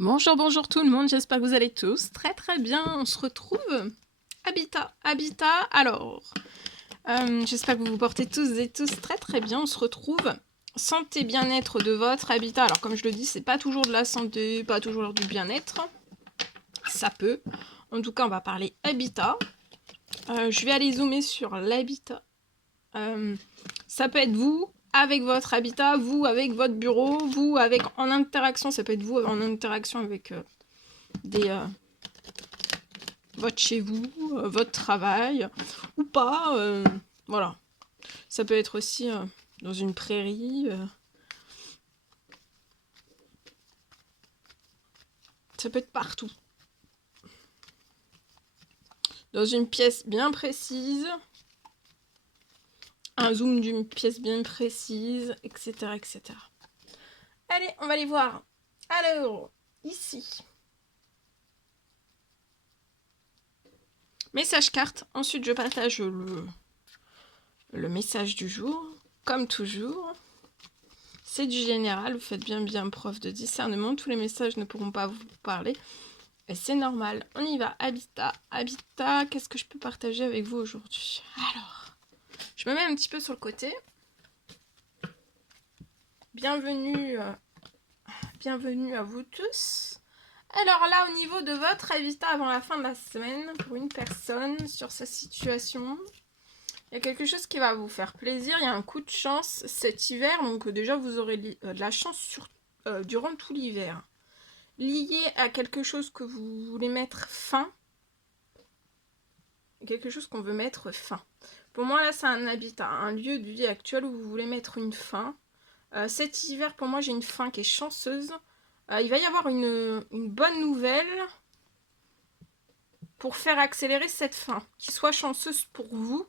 Bonjour, bonjour tout le monde, j'espère que vous allez tous très très bien. On se retrouve Habitat. Alors, j'espère que vous vous portez tous et tous très très bien. On se retrouve santé bien-être de votre habitat. Alors comme je le dis, c'est pas toujours de la santé, pas toujours du bien-être. Ça peut. En tout cas, on va parler habitat. Je vais aller zoomer sur l'habitat. Ça peut être vous avec votre habitat, vous avec votre bureau, vous avec en interaction. Ça peut être vous en interaction avec votre chez vous, votre travail, ou pas. Voilà. Ça peut être aussi dans une prairie. Ça peut être partout. Dans une pièce bien précise. Un zoom d'une pièce bien précise, etc., etc. Allez, on va aller voir. Alors, ici. Message carte. Ensuite, je partage le message du jour. Comme toujours. C'est du général. Vous faites bien preuve de discernement. Tous les messages ne pourront pas vous parler. Et c'est normal. On y va. Habitat. Qu'est-ce que je peux partager avec vous aujourd'hui? Alors, je me mets un petit peu sur le côté. Bienvenue à vous tous. Alors là, au niveau de votre habitat avant la fin de la semaine, pour une personne sur sa situation, il y a quelque chose qui va vous faire plaisir. Il y a un coup de chance cet hiver. Donc déjà, vous aurez de la chance durant tout l'hiver. Lié à quelque chose que vous voulez mettre fin. Quelque chose qu'on veut mettre fin. Pour moi, là, c'est un habitat, un lieu de vie actuel où vous voulez mettre une fin. Cet hiver, pour moi, j'ai une fin qui est chanceuse. Il va y avoir une bonne nouvelle pour faire accélérer cette fin, qui soit chanceuse pour vous.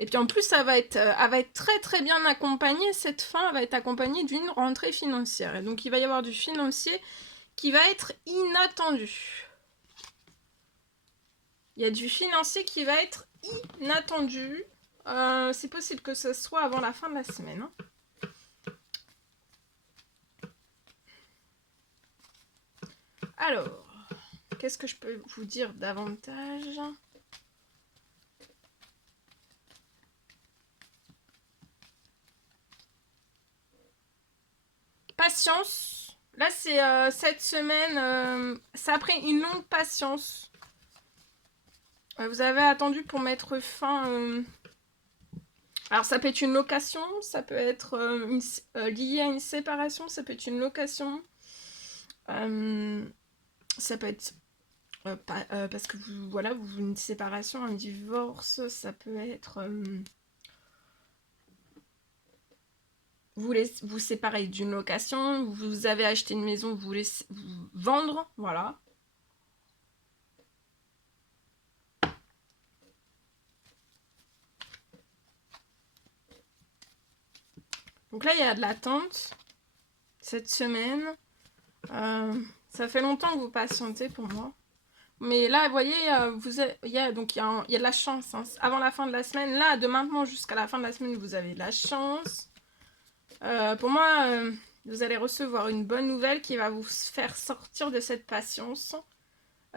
Et puis en plus, elle va être très très bien accompagnée, cette fin, elle va être accompagnée d'une rentrée financière. Et donc il va y avoir du financier qui va être inattendu. Il y a du financier qui va être inattendu. C'est possible que ce soit avant la fin de la semaine. Alors, qu'est-ce que je peux vous dire davantage? Patience. Là, c'est cette semaine, ça a pris une longue patience. Vous avez attendu pour mettre fin. Alors, ça peut être une location, ça peut être lié à une séparation, ça peut être une location. Ça peut être parce que vous une séparation, un divorce, ça peut être vous voulez vous séparer d'une location, vous avez acheté une maison, vous voulez vendre, voilà. Donc là, il y a de l'attente cette semaine. Ça fait longtemps que vous patientez pour moi. Mais là, vous voyez, il y a de la chance. Hein. Avant la fin de la semaine, là, de maintenant jusqu'à la fin de la semaine, vous avez de la chance. Pour moi, vous allez recevoir une bonne nouvelle qui va vous faire sortir de cette patience.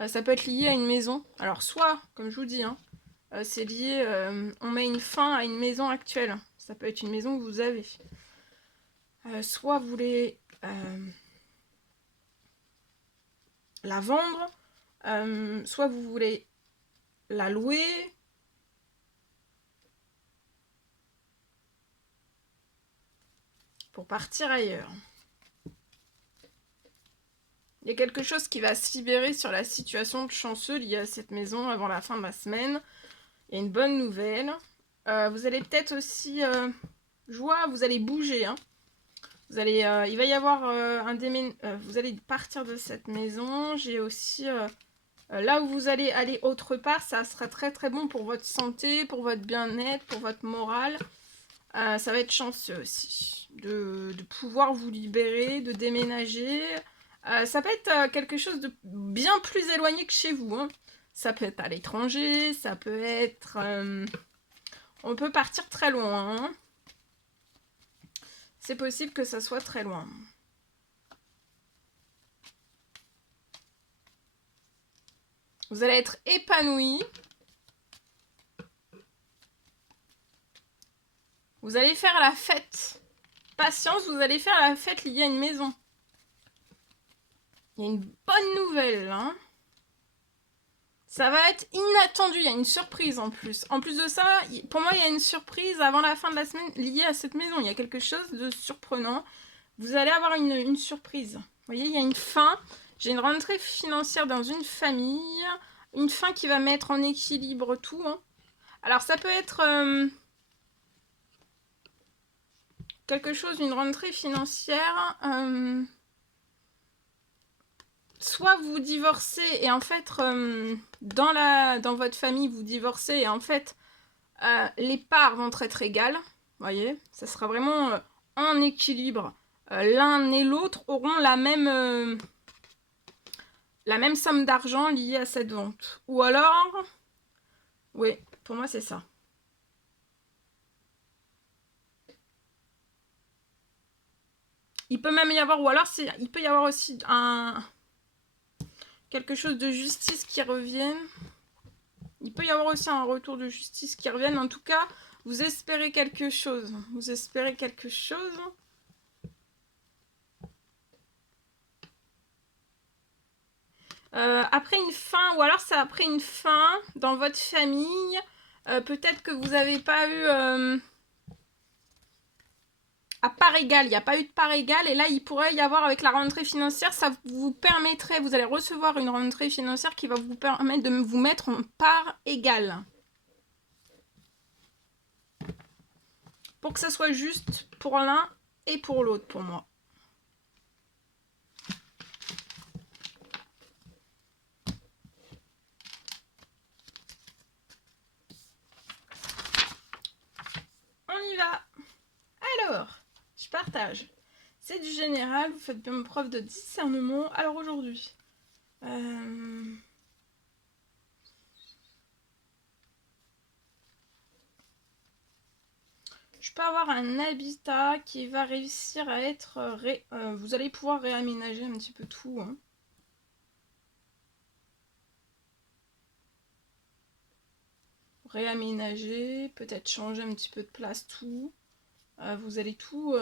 Ça peut être lié à une maison. Alors, soit, comme je vous dis, hein, c'est lié, on met une fin à une maison actuelle. Ça peut être une maison que vous avez. Soit vous voulez la vendre, soit vous voulez la louer. Pour partir ailleurs. Il y a quelque chose qui va se libérer sur la situation de chanceux liée à cette maison avant la fin de la semaine. Il y a une bonne nouvelle. Vous allez peut-être aussi... joie, vous allez bouger. Hein. Il va y avoir un déménagement. Vous allez partir de cette maison. J'ai aussi... là où vous allez aller autre part, ça sera très très bon pour votre santé, pour votre bien-être, pour votre morale. Ça va être chanceux aussi de pouvoir vous libérer, de déménager. Ça peut être quelque chose de bien plus éloigné que chez vous. Hein. Ça peut être à l'étranger, ça peut être... on peut partir très loin. Hein. C'est possible que ça soit très loin. Vous allez être épanoui. Vous allez faire la fête. Patience, vous allez faire la fête liée à une maison. Il y a une bonne nouvelle, hein. Ça va être inattendu, il y a une surprise en plus. En plus de ça, pour moi, il y a une surprise avant la fin de la semaine liée à cette maison. Il y a quelque chose de surprenant. Vous allez avoir une surprise. Vous voyez, il y a une fin. J'ai une rentrée financière dans une famille. Une fin qui va mettre en équilibre tout, hein. Alors, ça peut être quelque chose, une rentrée financière. Soit vous divorcez et en fait, dans votre famille, vous divorcez et en fait, les parts vont être égales. Vous voyez, ça sera vraiment en équilibre. L'un et l'autre auront la même somme d'argent liée à cette vente. Ou alors, oui, pour moi c'est ça. Il peut même y avoir, ou alors il peut y avoir aussi quelque chose de justice qui revienne. Il peut y avoir aussi un retour de justice qui revienne. En tout cas, vous espérez quelque chose. Vous espérez quelque chose. Après une fin, ou alors c'est après une fin dans votre famille. Peut-être que vous n'avez pas eu à part égale. Il n'y a pas eu de part égale. Et là, il pourrait y avoir avec la rentrée financière, ça vous permettrait, vous allez recevoir une rentrée financière qui va vous permettre de vous mettre en part égale. Pour que ça soit juste pour l'un et pour l'autre, pour moi. On y va. Alors, je partage. C'est du général, vous faites bien preuve de discernement. Alors aujourd'hui, je peux avoir un habitat qui va réussir à être... vous allez pouvoir réaménager un petit peu tout, hein. Réaménager, peut-être changer un petit peu de place, tout. Vous allez tout...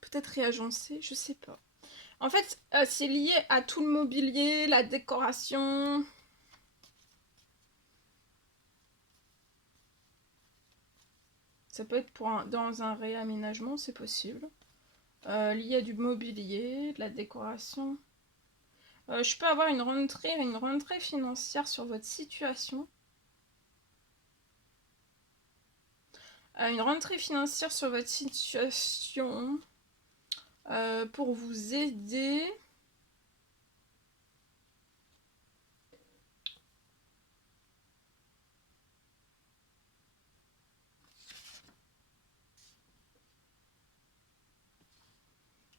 peut-être réagencer, je sais pas. En fait, c'est lié à tout le mobilier, la décoration. Ça peut être dans un réaménagement, c'est possible. Lié à du mobilier, de la décoration. Je peux avoir une rentrée financière sur votre situation. Une rentrée financière sur votre situation pour vous aider.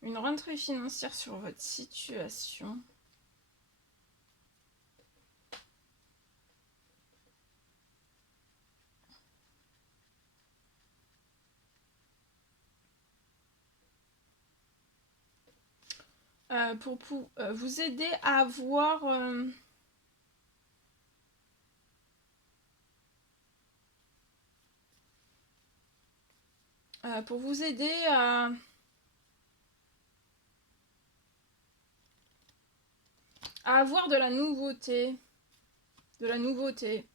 Une rentrée financière sur votre situation. Pour vous aider à avoir... pour vous aider à avoir de la nouveauté. De la nouveauté.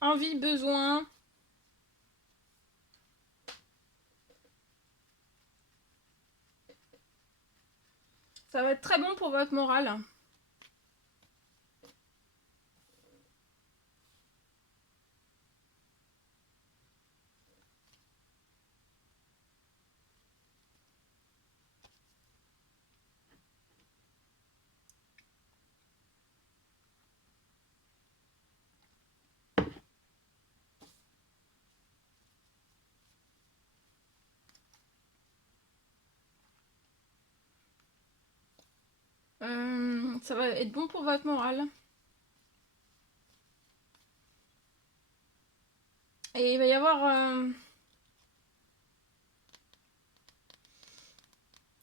Envie, besoin. Ça va être très bon pour votre morale. Ça va être bon pour votre morale. Et il va y avoir...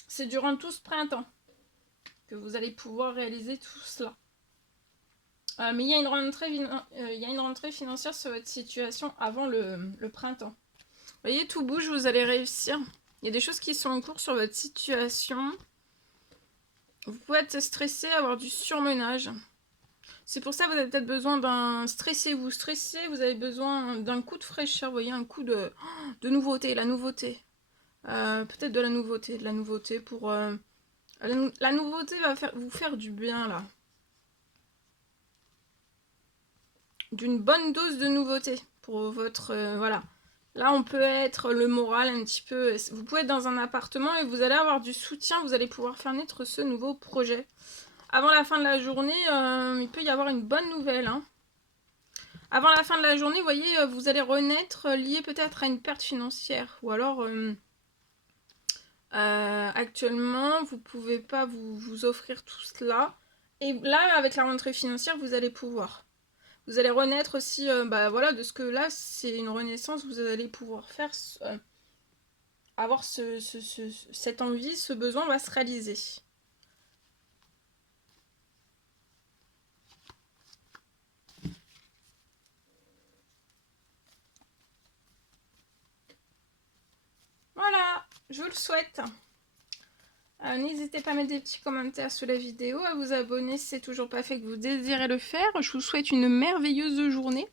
c'est durant tout ce printemps que vous allez pouvoir réaliser tout cela. Mais il y a une rentrée financière sur votre situation avant le printemps. Vous voyez, tout bouge, vous allez réussir. Il y a des choses qui sont en cours sur votre situation. Vous pouvez être stressé, avoir du surmenage. C'est pour ça que vous avez peut-être besoin d'un... Stressez-vous, vous avez besoin d'un coup de fraîcheur, vous voyez, un coup de nouveauté, la nouveauté. Peut-être de la nouveauté pour... La nouveauté va vous faire du bien, là. D'une bonne dose de nouveauté pour votre... voilà. Là, on peut être le moral un petit peu... Vous pouvez être dans un appartement et vous allez avoir du soutien, vous allez pouvoir faire naître ce nouveau projet. Avant la fin de la journée, il peut y avoir une bonne nouvelle. Hein. Avant la fin de la journée, vous voyez, vous allez renaître lié peut-être à une perte financière. Ou alors, actuellement, vous ne pouvez pas vous offrir tout cela. Et là, avec la rentrée financière, vous allez pouvoir. Vous allez renaître aussi, voilà, de ce que là, c'est une renaissance, vous allez pouvoir faire, avoir cette envie, ce besoin va se réaliser. Voilà, je vous le souhaite. N'hésitez pas à mettre des petits commentaires sous la vidéo, à vous abonner si c'est toujours pas fait que vous désirez le faire. Je vous souhaite une merveilleuse journée.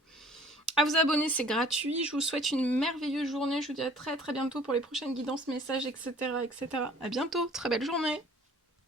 À vous abonner, c'est gratuit. Je vous souhaite une merveilleuse journée. Je vous dis à très très bientôt pour les prochaines guidances, messages, etc. etc. À bientôt, très belle journée.